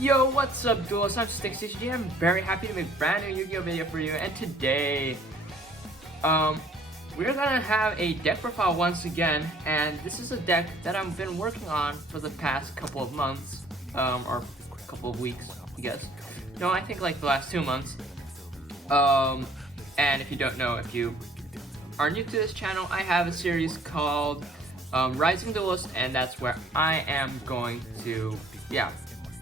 Yo, what's up, Duelists? I'm StickCG. I'm very happy to make a brand new Yu-Gi-Oh video for you, and today, we're gonna have a deck profile once again, and this is a deck that I've been working on for the past couple of months, or couple of weeks, I guess. No, I think like the last 2 months. And if you don't know, if you are new to this channel, I have a series called Rising Duelist, and that's where I am going to,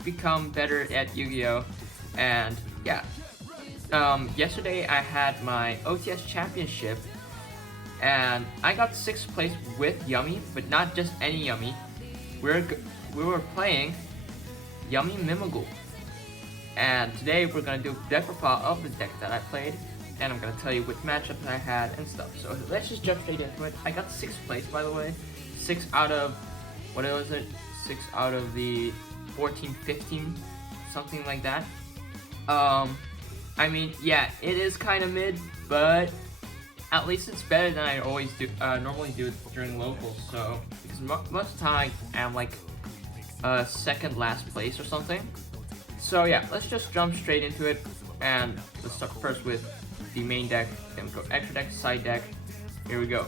become better at Yu-Gi-Oh! And yesterday I had my OTS championship, and I got 6th place with Yummy, but not just any Yummy. We were playing Yummy Mimighoul, and today we're gonna do a deck profile of the deck that I played, and I'm gonna tell you which matchups I had and stuff. So let's just jump straight into it. I got 6th place, by the way. 6 out of, what was it? 6 out of the 14, 15, something like that. I mean, yeah, it is kind of mid, but at least it's better than I always do, normally do during locals. So, because most of the time I am like second last place or something. So yeah, let's just jump straight into it, and let's start first with the main deck, then go extra deck, side deck. Here we go.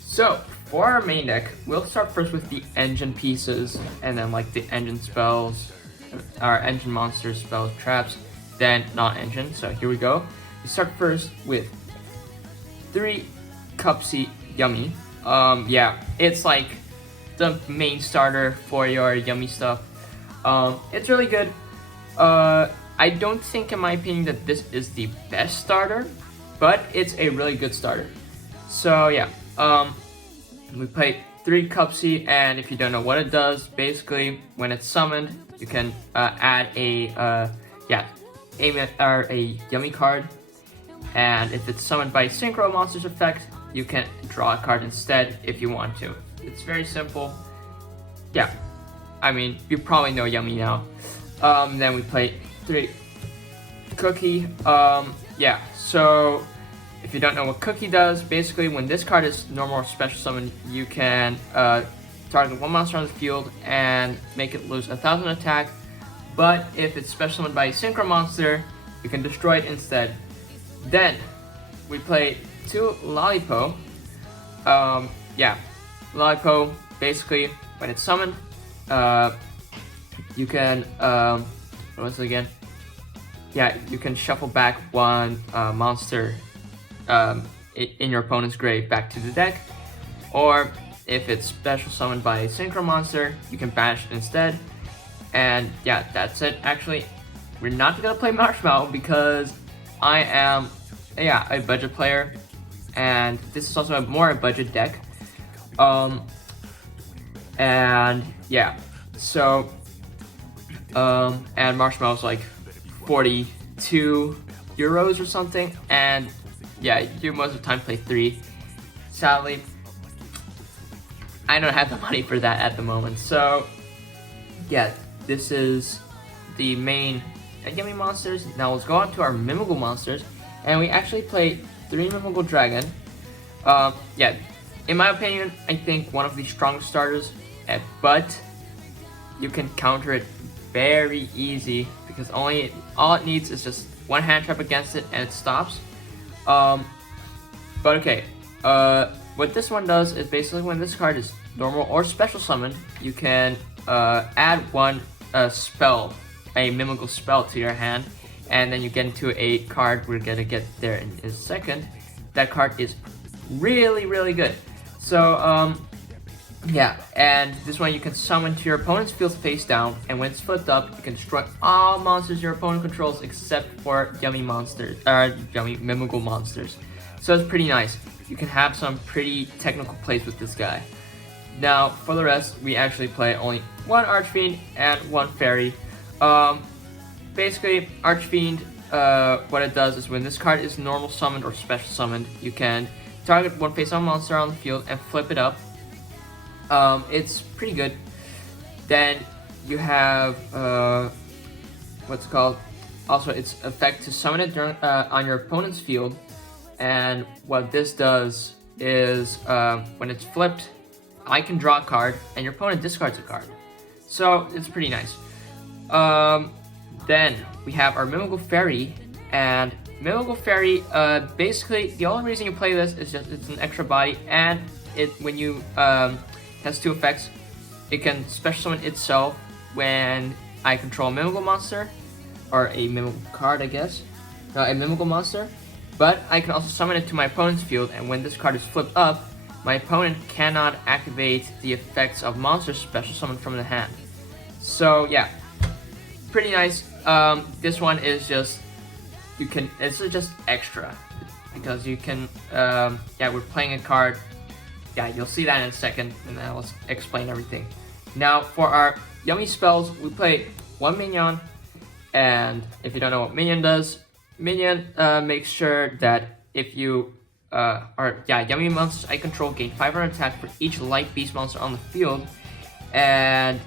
So, for our main deck, we'll start first with the engine pieces, and then like the engine spells, our engine monsters, spells, traps, then non-engine. So here we go. We start first with 3 Cupsy Yummy. It's like the main starter for your Yummy stuff. It's really good. I don't think, in my opinion, that this is the best starter, but it's a really good starter. So yeah, we play 3 Cupsy, and if you don't know what it does, basically when it's summoned, you can add a Yummy card, and if it's summoned by Synchro Monsters effect, you can draw a card instead if you want to. It's very simple. Yeah, I mean, you probably know Yummy now. Then we play 3 Cookie. So if you don't know what Cookie does, basically when this card is normal or special summon, you can target 1 monster on the field and make it lose 1000 attack. But if it's special summoned by a Synchro Monster, you can destroy it instead. Then we play 2 Lollipo. Lollipo, basically when it's summoned, you can what was it again? Yeah, you can shuffle back 1 monster in your opponent's grave back to the deck, or if it's special summoned by a Synchro Monster, you can banish it instead. And yeah, that's it. Actually, we're not gonna play Marshmallow because I am a budget player, and this is also a more budget deck. And Marshmallow's like 42 euros or something, and yeah, you most of the time play 3. Sadly, I don't have the money for that at the moment. So yeah, this is the main Yummy monsters. Now let's go on to our Mimighoul monsters, and we actually play 3 Mimighoul Dragon. In my opinion, I think one of the strongest starters, but you can counter it very easy because all it needs is just 1 hand trap against it and it stops. What this one does is basically when this card is normal or special summoned, you can add 1 spell, a Mimighoul spell to your hand, and then you get into a card we're gonna get there in a second. That card is really, really good. So and this one you can summon to your opponent's field face down, and when it's flipped up, you can destroy all monsters your opponent controls except for Yummy monsters, Yummy Mimighoul monsters. So it's pretty nice. You can have some pretty technical plays with this guy. Now for the rest, we actually play only 1 Archfiend and 1 Fairy. Basically, Archfiend, what it does is when this card is normal summoned or special summoned, you can target 1 face-down monster on the field and flip it up. It's pretty good. Then you have also its effect to summon it during, on your opponent's field, and what this does is when it's flipped, I can draw a card and your opponent discards a card. So it's pretty nice. Then we have our Mimighoul Fairy, and Mimighoul Fairy, basically the only reason you play this is just it's an extra body, and when you has two effects. It can special summon itself when I control a Mimighoul monster, or a Mimighoul card, I guess, a Mimighoul monster. But I can also summon it to my opponent's field, and when this card is flipped up, my opponent cannot activate the effects of monsters special summoned from the hand. So yeah, pretty nice. This one is just it's just extra because you can yeah, we're playing a card. Yeah, you'll see that in a second, and then I'll explain everything. Now, for our yummy spells, we play one minion, and if you don't know what minion does, minion makes sure that if you yummy monsters I control gain 500 attack for each light beast monster on the field, and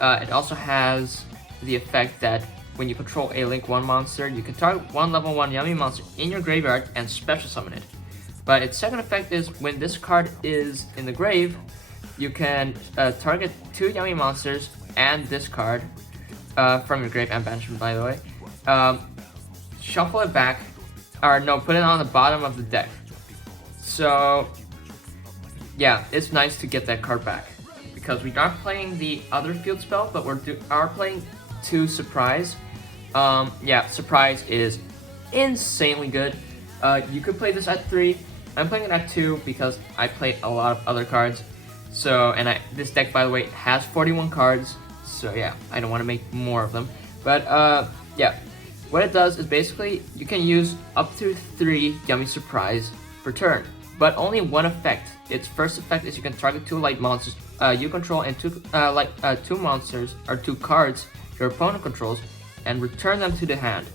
it also has the effect that when you control a Link 1 monster, you can target one level 1 yummy monster in your graveyard and special summon it. But its second effect is when this card is in the grave, you can target 2 yummy monsters and this card from your grave and banishment, by the way. Shuffle it back, or no, put it on the bottom of the deck. So yeah, it's nice to get that card back because we aren't playing the other field spell, but we are playing 2 Surprise. Yeah, Surprise is insanely good. You could play this at 3. I'm playing it at 2 because I play a lot of other cards. So, and this deck, by the way, has 41 cards. So yeah, I don't want to make more of them. But yeah, what it does is basically you can use up to 3 Yummy Surprise per turn, but only one effect. Its first effect is you can target 2 light monsters you control and 2 monsters or 2 cards your opponent controls and return them to the hand.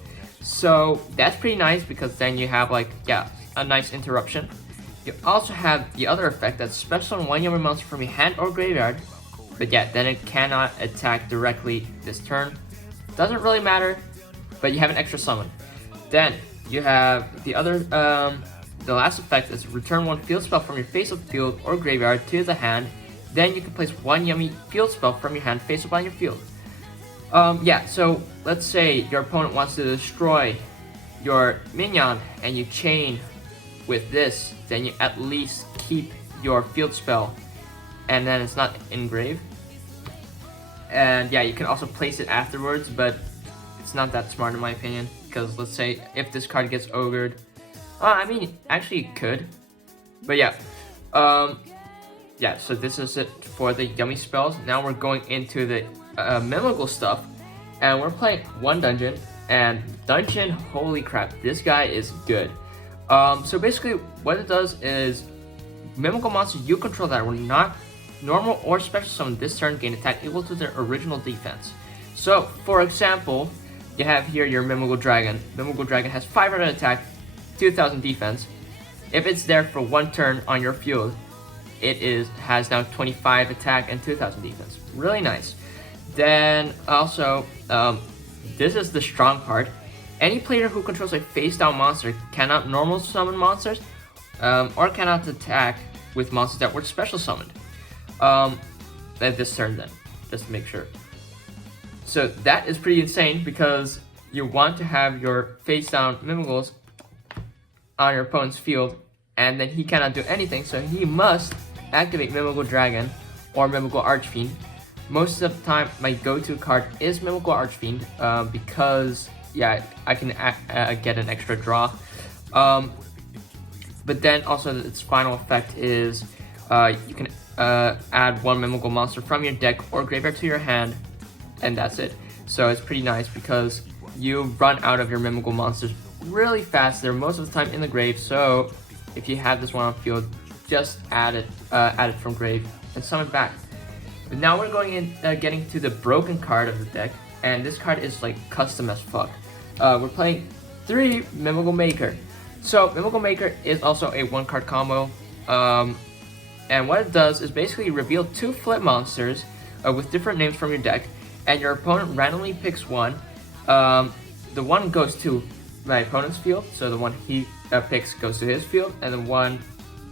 So that's pretty nice because then you have like, yeah, a nice interruption. You also have the other effect that's special summon 1 yummy monster from your hand or graveyard, but yeah, then it cannot attack directly this turn. Doesn't really matter, but you have an extra summon. Then you have the other, the last effect is return 1 field spell from your face up field or graveyard to the hand. Then you can place 1 yummy field spell from your hand face up on your field. Yeah, so let's say your opponent wants to destroy your minion and you chain with this, then you at least keep your field spell and then it's not engraved. And yeah, you can also place it afterwards, but it's not that smart in my opinion, because let's say if this card gets ogred, I mean, actually it could, but yeah. Yeah, so this is it for the yummy spells. Now we're going into the Mimighoul stuff, and we're playing 1 dungeon, and dungeon, holy crap, this guy is good. So basically what it does is Mimighoul monsters you control that were not normal or special summoned this turn gain attack equal to their original defense. So for example, you have here your Mimighoul Dragon. Mimighoul Dragon has 500 attack, 2000 defense. If it's there for 1 turn on your field, it has now 25 attack and 2000 defense. Really nice. Then also, this is the strong part. Any player who controls a face-down monster cannot normal summon monsters, or cannot attack with monsters that were special summoned. At this turn then, just to make sure. So that is pretty insane because you want to have your face-down Mimighouls on your opponent's field, and then he cannot do anything, so he must activate Mimighoul Dragon or Mimighoul Archfiend. Most of the time, my go-to card is Mimighoul Archfiend because, yeah, I can get an extra draw. But then also its final effect is you can add 1 Mimighoul monster from your deck or graveyard to your hand, and that's it. So it's pretty nice because you run out of your Mimighoul monsters really fast. They're most of the time in the grave, so if you have this one on field, just add it from grave and summon back. But now we're going in, getting to the broken card of the deck, and this card is like custom as fuck. We're playing 3 Mimighoul Maker. So Mimighoul Maker is also a 1-card combo, and what it does is basically reveal 2 flip monsters with different names from your deck, and your opponent randomly picks one. The one goes to my opponent's field, so the one he picks goes to his field, and the one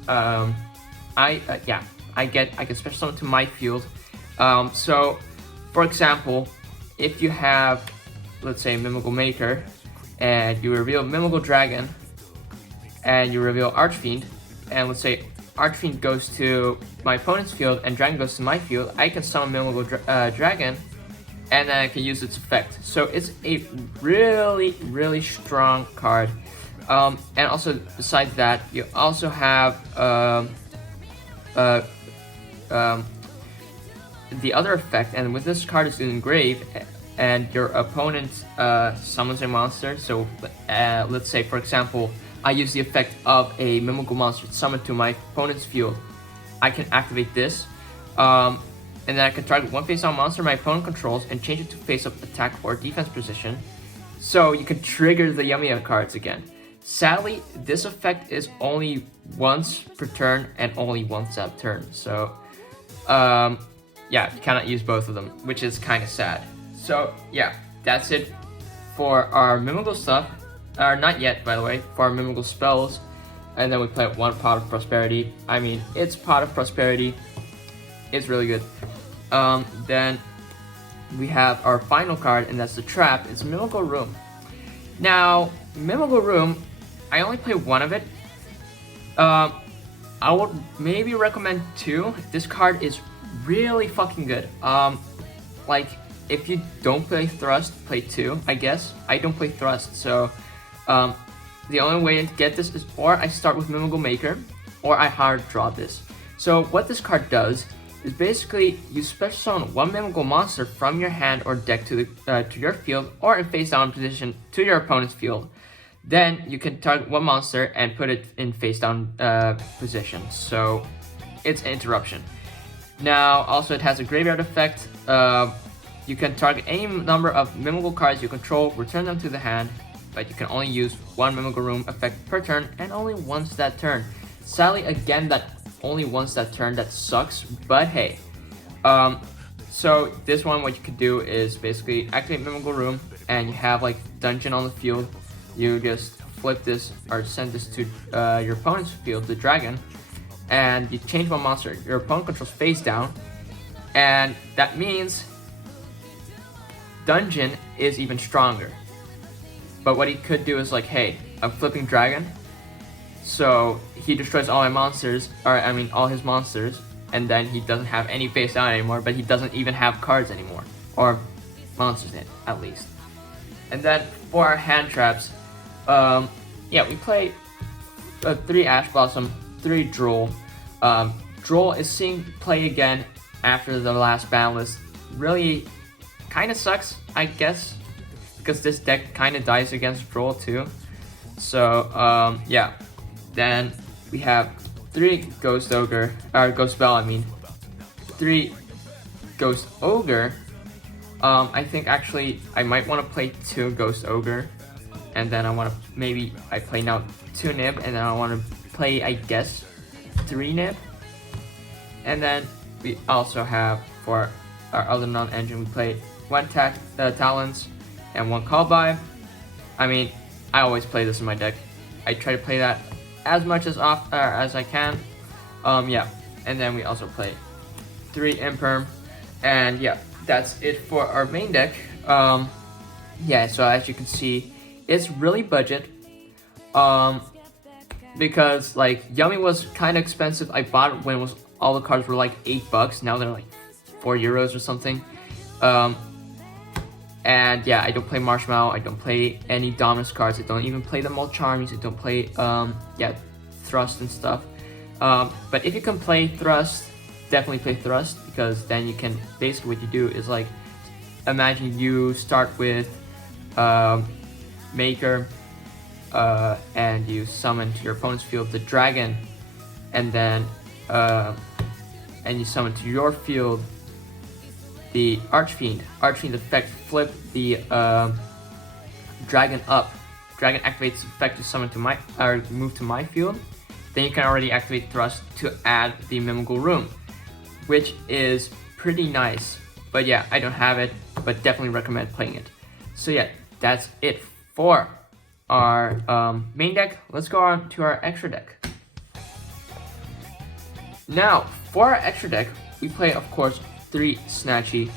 I can special summon to my field. So, for example, if you have, let's say, Mimighoul Maker, and you reveal Mimighoul Dragon, and you reveal Archfiend, and let's say Archfiend goes to my opponent's field and Dragon goes to my field, I can summon Mimighoul Dragon, and then I can use its effect. So it's a really strong card. And also, besides that, you also have the other effect, and with this card is engraved, and your opponent summons a monster. So let's say, for example, I use the effect of a Mimighoul monster summoned to my opponent's field. I can activate this, and then I can target one face-down monster my opponent controls and change it to face-up attack or defense position. So you can trigger the Yummy cards again. Sadly, this effect is only once per turn and only once that turn. So, yeah, you cannot use both of them, which is kind of sad. So, yeah, that's it for our Mimighoul stuff. Not yet, by the way, for our Mimighoul spells. And then we play one Pot of Prosperity. I mean, it's Pot of Prosperity. It's really good. Then we have our final card, and that's the Trap. It's Mimighoul Room. Now, Mimighoul Room, I only play one of it. I would maybe recommend two. This card is really fucking good. Like, if you don't play Thrust, play two, I guess. I don't play Thrust, so the only way to get this is or I start with Mimighoul Maker, or I hard draw this. So what this card does is basically you special summon one Mimighoul monster from your hand or deck to your field, or in face down position to your opponent's field. Then you can target one monster and put it in face down position. So it's an interruption. Now also it has a graveyard effect. You can target any number of Mimighoul cards you control, return them to the hand, but you can only use one Mimighoul Room effect per turn and only once that turn. Sadly, again, that only once that turn, that sucks, but hey. So this one, what you could do is basically activate Mimighoul Room, and you have like Dungeon on the field. You just flip this or send this to your opponent's field, the Dragon, and you change one monster your opponent controls face down, and that means Dungeon is even stronger. But what he could do is like, hey, I'm flipping Dragon, so he destroys all my monsters, or I mean all his monsters, and then he doesn't have any face down anymore, but he doesn't even have cards anymore, or monsters in it, at least. And then for our hand traps, yeah, we play 3 Ash Blossom, 3 Droll. Droll is seeing play again after the last ban list. Really kind of sucks, I guess, because this deck kind of dies against Droll too. So, yeah. Then we have 3 Ghost Ogre, or Ghost Bell, I mean. 3 Ghost Ogre. I think actually I might want to play 2 Ghost Ogre, and then I want to maybe I play now 2 Nib, and then I want to play, I guess, 3 Nib. And then we also have for our other non-engine, we play 1 Talons and 1 Callby. I mean, I always play this in my deck. I try to play that as much as I can. Yeah, and then we also play 3 Imperm, and yeah, that's it for our main deck. Yeah, so as you can see, it's really budget. Because like Yummy was kind of expensive. I bought it when all the cards were like $8. Now they're like €4 or something. And yeah, I don't play Marshmallow. I don't play any Dominus cards. I don't even play the Mulcharmies. I don't play yeah, Thrust and stuff. But if you can play Thrust, definitely play Thrust, because then you can basically what you do is like, imagine you start with Maker, and you summon to your opponent's field the Dragon, and then and you summon to your field the Archfiend. Archfiend effect, flip the Dragon up. Dragon activates effect to summon to my or move to my field. Then you can already activate Thrust to add the Mimighoul Room, which is pretty nice. But yeah, I don't have it, but definitely recommend playing it. So yeah, that's it for our main deck. Let's go on to our extra deck. Now, for our extra deck, we play, of course, 3 Snatchy.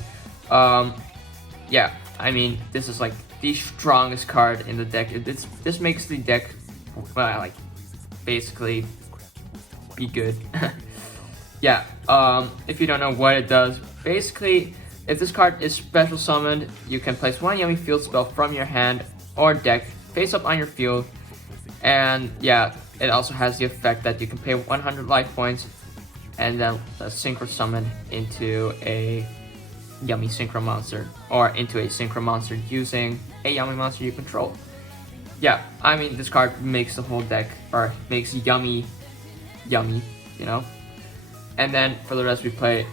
yeah, I mean, this is like the strongest card in the deck. This makes the deck like basically be good. Yeah, if you don't know what it does, basically, if this card is special summoned, you can place one Yummy field spell from your hand or deck face up on your field. And yeah, it also has the effect that you can pay 100 life points and then synchro summon into a Yummy synchro monster or into a synchro monster using a Yummy monster you control. Yeah, I mean, this card makes the whole deck, or makes Yummy, you know? And then for the rest, we play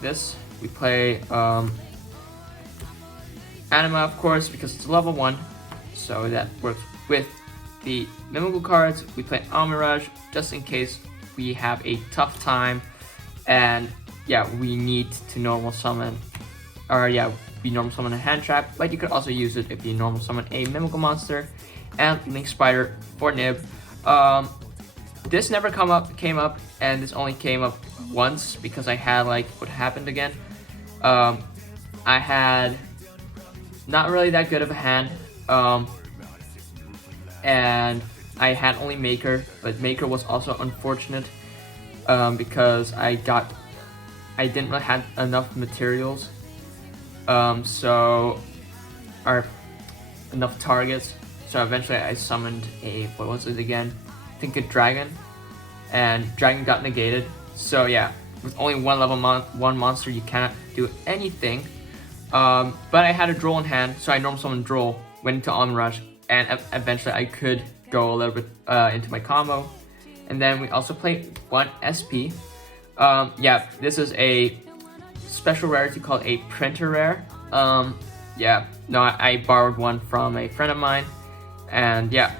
this. We play Anima, of course, because it's level 1, so that works with the Mimighoul cards. We play Almirage just in case we have a tough time, and yeah, we need to normal summon, or yeah, we normal summon a hand trap, but you could also use it if you normal summon a Mimighoul monster. And Link Spider for Nib. This never came up, and this only came up once because I had like, what happened again? I had not really that good of a hand, and I had only Maker, but Maker was also unfortunate because I didn't really have enough materials, so or enough targets. So eventually I summoned a, what was it again? I think a dragon, and dragon got negated. So yeah, with only one level 1 monster, you cannot do anything. But I had a Droll in hand, so I normal summoned Droll, went into Almirage, and eventually I could go a little bit into my combo. And then we also play one SP. Yeah, this is a special rarity called a printer rare. Yeah, no, I borrowed one from a friend of mine, and yeah,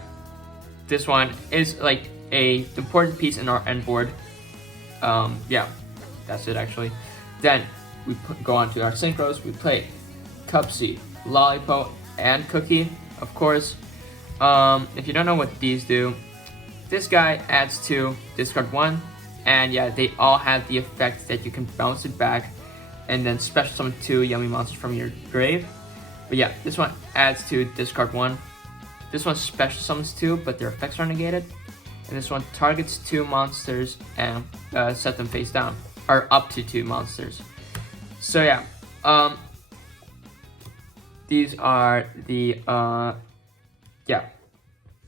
this one is like a important piece in our end board. Yeah, that's it actually. Then we go on to our synchros. We play Cupsy, Lollipop, and Cookie, of course. If you don't know what these do, this guy adds 2, discard 1, and yeah, they all have the effect that you can bounce it back and then special summon 2 Yummy monsters from your grave. But yeah, this one adds 2, discard 1. This one special summons 2, but their effects are negated. And this one targets 2 monsters and set them face down, or up to 2 monsters. So yeah, these are the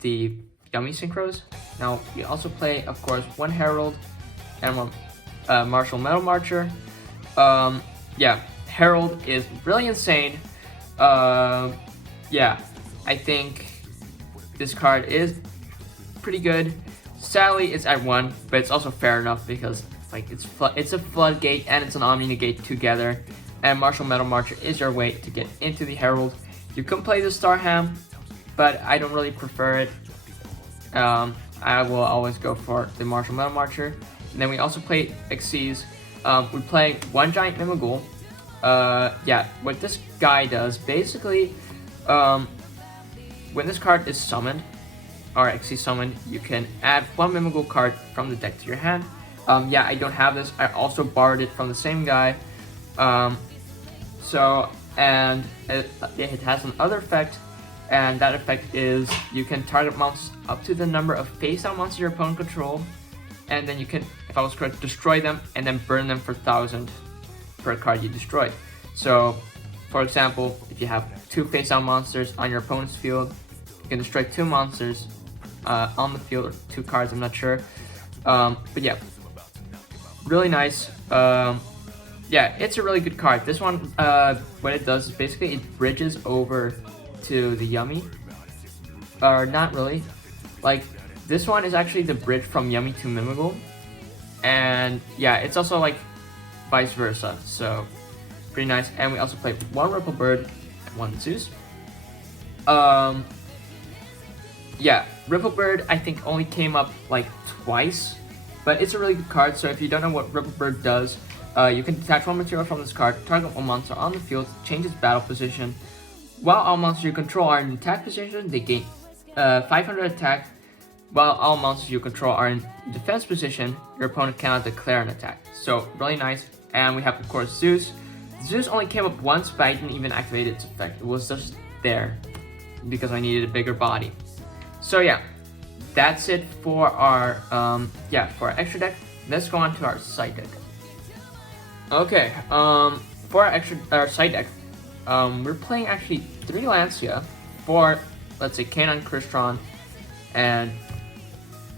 the Yummy synchros. Now we also play, of course, one Herald and one Martial Metal Marcher. Yeah, Herald is really insane. Yeah, I think this card is pretty good. Sadly, it's at 1, but it's also fair enough because like it's a floodgate and it's an Omni negate together. And Martial Metal Marcher is your way to get into the Herald. You can play the Starham, but I don't really prefer it. I will always go for the Martial Metal Marcher. And then we also play Xyz. We play one giant Mimighoul. Yeah, what this guy does, basically, when this card is summoned, or Xyz summoned, you can add 1 Mimighoul card from the deck to your hand. Yeah, I don't have this. I also borrowed it from the same guy. And it has another effect, and that effect is you can target monsters up to the number of face-down monsters your opponent control, and then you can, if I was correct, destroy them and then burn them for 1,000 per card you destroy. So, for example, if you have 2 face-down monsters on your opponent's field, you can destroy 2 monsters on the field, or 2 cards, I'm not sure. But yeah, really nice. Yeah, it's a really good card. This one, what it does is basically it bridges over to the Yummy. Or not really. Like, this one is actually the bridge from Yummy to Mimighoul. And yeah, it's also like vice versa. So, pretty nice. And we also play one Ripple Bird and one Zeus. Yeah, Ripple Bird I think only came up like twice. But it's a really good card, so if you don't know what Ripple Bird does, you can detach 1 material from this card, target 1 monster on the field, change its battle position. While all monsters you control are in attack position, they gain 500 attack. While all monsters you control are in defense position, your opponent cannot declare an attack. So, really nice. And we have, of course, Zeus. Zeus only came up once, but I didn't even activate its effect. It was just there because I needed a bigger body. So yeah, that's it for our for our extra deck. Let's go on to our side deck. Okay, for our side deck, we're playing actually 3 Lancia, 4, let's say, K9 Crystron, and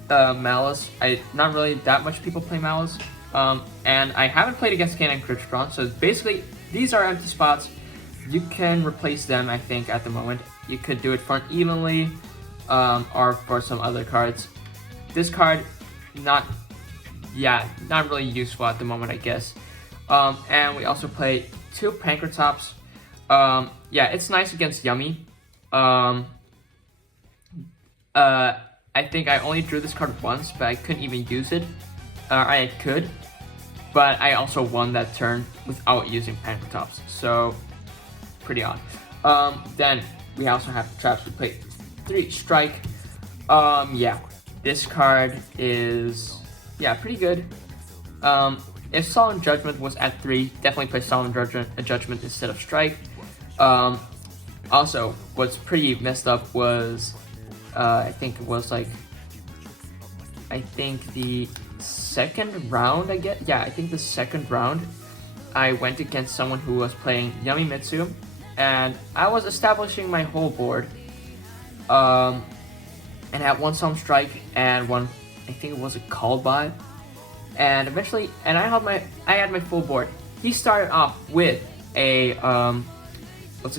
Malice. Not really that much people play Malice, and I haven't played against K9 Crystron, so basically these are empty spots. You can replace them, I think, at the moment. You could do it for an evenly, or for some other cards. This card, not really useful at the moment, I guess. And we also play 2 Pankratops. It's nice against Yummy. I think I only drew this card once, but I couldn't even use it. I could, but I also won that turn without using Pankratops, so pretty odd. Then we also have traps. We play 3 Strike. This card is pretty good. If Solemn Judgment was at 3, definitely play Solemn Judgment instead of Strike. Also, what's pretty messed up was, I think the second round, I think the second round, I went against someone who was playing Yummy Mitsu, and I was establishing my whole board, and had 1 Solemn Strike and 1, I think it was a Called By. And eventually, I had my full board. He started off with a, with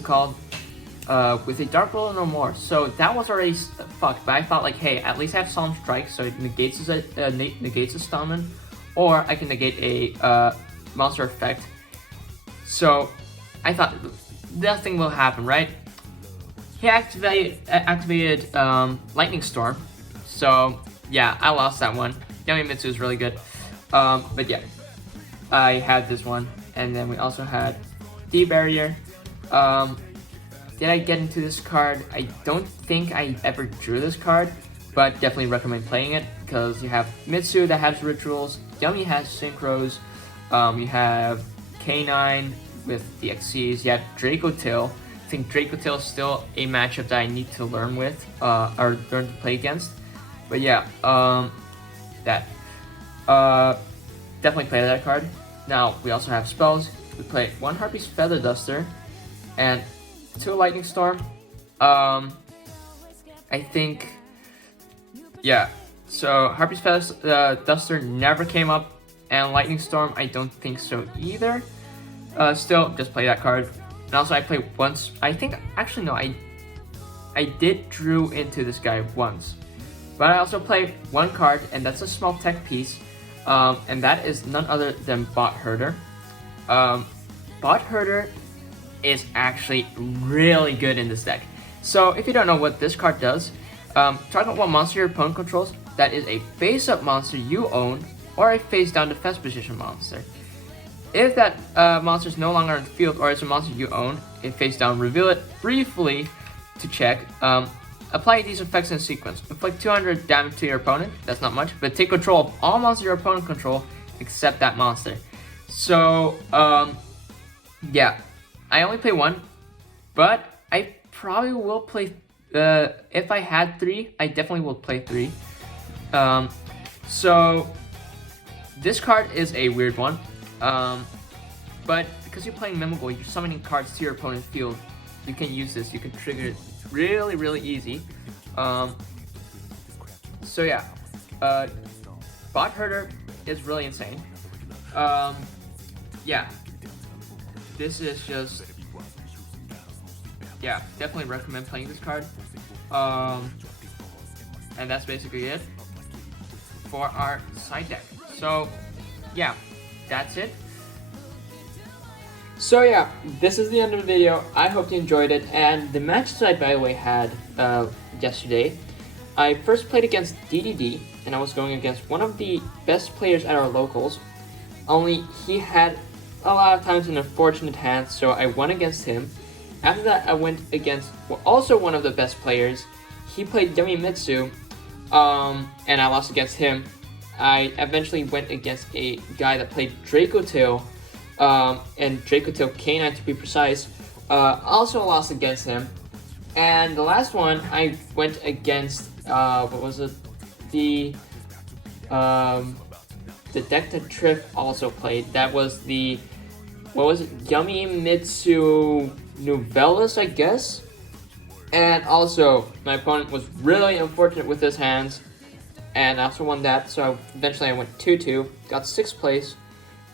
a Dark Roller No More. So that was already fucked, but I thought like, hey, at least I have Solemn Strike, so it negates a summon, or I can negate a monster effect. So I thought nothing will happen, right? He activated Lightning Storm, so yeah, I lost that one. Yummy Mitsu is really good. But yeah, I had this one, and then we also had D-Barrier. Did I get into this card? I don't think I ever drew this card, but definitely recommend playing it, because you have Mitsu that has rituals, Yummy has synchros, you have K9 with the XCs, you have Dracotil. I think Dracotil is still a matchup that I need to learn with, or learn to play against. But yeah, definitely play that card. Now, we also have spells. We play 1 Harpy's Feather Duster and 2 Lightning Storm. I think, so Harpy's Feather Duster never came up, and Lightning Storm, I don't think so either. Still, just play that card. And also, I played once, I think, actually no, I did drew into this guy once. But I also played 1 card, and that's a small tech piece. And that is none other than Bot Herder. Bot Herder is actually really good in this deck. So if you don't know what this card does, target 1 monster your opponent controls that is a face-up monster you own, or a face-down defense position monster. If that monster is no longer in the field, or it's a monster you own, if face-down, reveal it briefly to check. Apply these effects in sequence. Inflict 200 damage to your opponent. That's not much, but take control of all monsters your opponent control except that monster. So, I only play 1, but I probably will play. If I had 3, I definitely will play 3. So this card is a weird one, but because you're playing Mimighoul, you're summoning cards to your opponent's field. You can use this. You can trigger it really easy. So yeah, Bot Herder is really insane. This is just, definitely recommend playing this card. And that's basically it for our side deck. So yeah, that's it. So yeah, this is the end of the video. I hope you enjoyed it. And the match that I, by the way, had yesterday, I first played against DDD, and I was going against one of the best players at our locals. Only he had a lot of times an unfortunate hand, so I won against him. After that, I went against also one of the best players. He played Yummy Mitsu, and I lost against him. I eventually went against a guy that played Dracotil, and Dracotail Canine to be precise. Also lost against him. And the last one, I went against, what was it? The deck that Triff also played. That was the, what was it? Yummy Mitsu Novellas, I guess? And also, my opponent was really unfortunate with his hands, and I also won that, so eventually I went 2-2, got 6th place.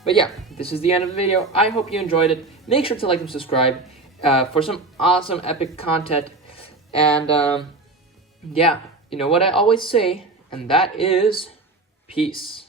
But yeah, this is the end of the video. I hope you enjoyed it. Make sure to like and subscribe for some awesome epic content. And yeah, you know what I always say, and that is peace.